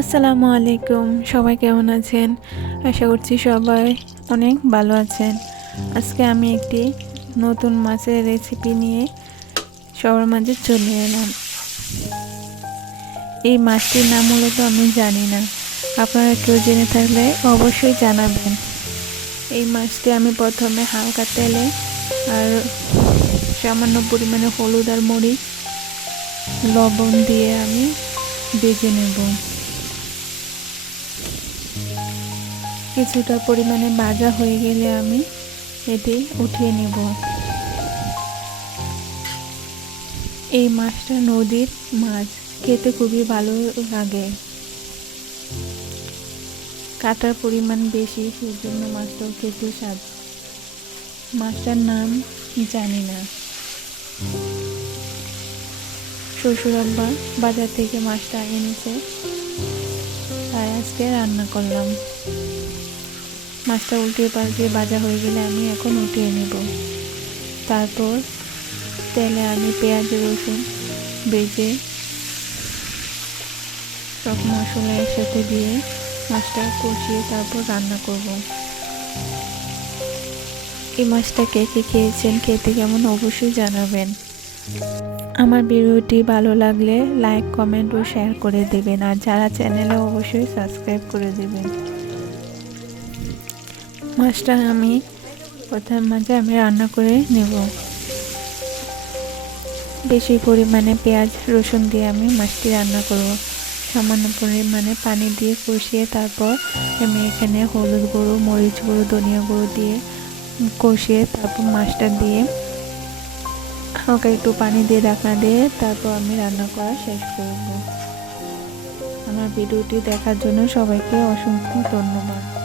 আসসালামু আলাইকুম, সবাই কেমন আছেন? আশা করছি সবাই অনেক ভালো আছেন। আজকে আমি একটি নতুন মাছের রেসিপি নিয়ে সবার মাঝে চলে এলাম। এই মাছটির নাম মূলত আমি জানি না। আপনারা কেউ জেনে থাকলে অবশ্যই জানাবেন। এই মাছটি আমি প্রথমে হালকা তেলে আর সামান্য পরিমাণে হলুদ আর মরিচ, লবণ দিয়ে আমি ভেজে নেব। কিছুটা পরিমাণে ভাজা হয়ে গেলে আমি এটি উঠিয়ে নেব। এই মাছটা নদীর মাছ, খেতে খুবই ভালো লাগে। কাটার পরিমাণ বেশি সেই জন্য মাছটাও খেতে স্বাদ। মাছটার নাম জানি না। শ্বশুর আব্বা বাজার থেকে মাছটা এনেছে, তাই আজকে রান্না করলাম। মাছটা উল্টিয়ে পাল্টিয়ে ভাজা হয়ে গেলে আমি এখন উঠিয়ে নেব। তারপর তেলে আমি পেঁয়াজ, রসুন বেজে সব মশলা একসাথে দিয়ে মাছটা কষিয়ে তারপর রান্না করব। এই মাছটা কে কে খেয়েছেন খেতে কেমন অবশ্যই জানাবেন। আমার ভিডিওটি ভালো লাগলে লাইক, কমেন্ট ও শেয়ার করে দেবেন। আর যারা চ্যানেলে অবশ্যই সাবস্ক্রাইব করে দেবেন। মাছটা আমি প্রথম মাঝে আমি রান্না করে নেব। বেশি পরিমাণে পেঁয়াজ, রসুন দিয়ে আমি মাছটি রান্না করব। সামান্য পরিমাণে পানি দিয়ে কষিয়ে তারপর আমি এখানে হলুদ গুঁড়ো, মরিচ গুঁড়ো, ধনিয়া গুঁড়ো দিয়ে কষিয়ে তারপর মাছটা দিয়ে হালকা একটু পানি দিয়ে ঢাকনা দিয়ে তারপর আমি রান্না করা শেষ করব। আমার ভিডিওটি দেখার জন্য সবাইকে অসংখ্য ধন্যবাদ।